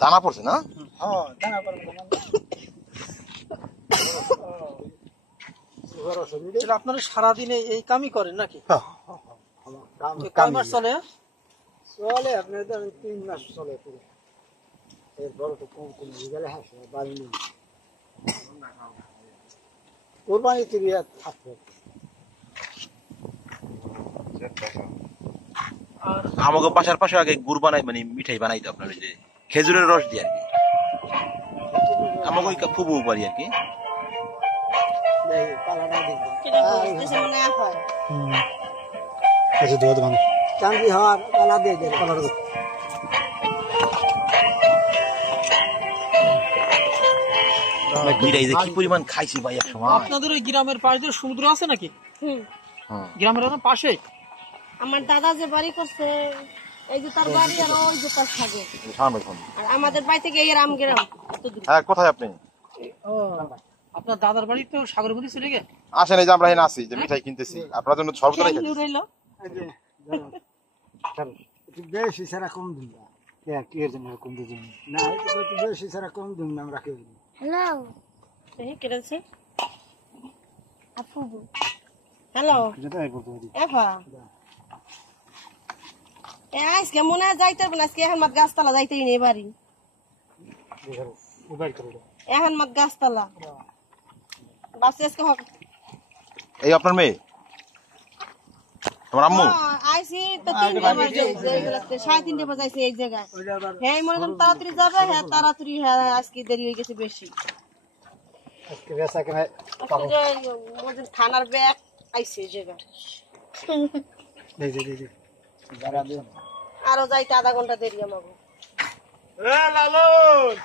দানা পড়ছে না? আপনারা সারাদিনে এই কামই করেন নাকি? কয় মাস চলে? চলে আপনার 3 মাস চলে। এরপরে তো কম গেলে হাসে বাড়ি নেই। কোরবানি থেকে থাকবে। আমাকে বাসার পাশে আগে গুড় বানাই মানে মিঠাই বানাইতো আপনার ওই যে খেজুরের রস দিয়ে আর কি। আমাকে ওই ফুবু বাড়ি আর কি। চান্দি হওয়ার পালা দিয়ে দেয় পালার মিঠাই যে কি পরিমাণ খাইছি ভাই এক সময়। আপনাদের ওই গ্রামের পাশ দিয়ে সমুদ্র আছে নাকি? গ্রামের পাশে আমার দাদা যে বাড়ি করছে এই যে তার বাড়ি আর ওই যে পাশ থাকে। আর আমাদের বাড়ি থেকে এই রাম গ্রাম। হ্যাঁ, কোথায় আপনি? আপনার দাদার বাড়ি তো সাগরমতি চলে গে। আসেন, এই যে আমরা এখানে আছি, যে মিঠাই কিনতেছি আপনার জন্য সর্বদা বেশি সারা কম দিন না, কি এর জন্য কম দিন না, বেশি সারা কম দিন না আমরা কেউ। হ্যালো, এই কেড়েছে আপু। হ্যালো এফা, আজকে মনে হয় যাইতে পারবো না। আজকে এখন মাত গাছতলা যাইতেই নেই বাড়ি। এখন মাত গাছতলা বাসে আজকে এই আপনার মেয়ে তোমার আম্মু আইসি তো 3টা বাজে, 3:30 বাজে আইসি এই জায়গায়। হ্যাঁ মনে করেন তাড়াতাড়ি যাবে। হ্যাঁ তাড়াতাড়ি, হ্যাঁ আজকে দেরি হয়ে গেছে বেশি। আজকে বেচা কেনা থানার ব্যাগ আইসে এই জায়গায়। আরো যাইতে আধা ঘন্টা দেরি আমাকে। লালন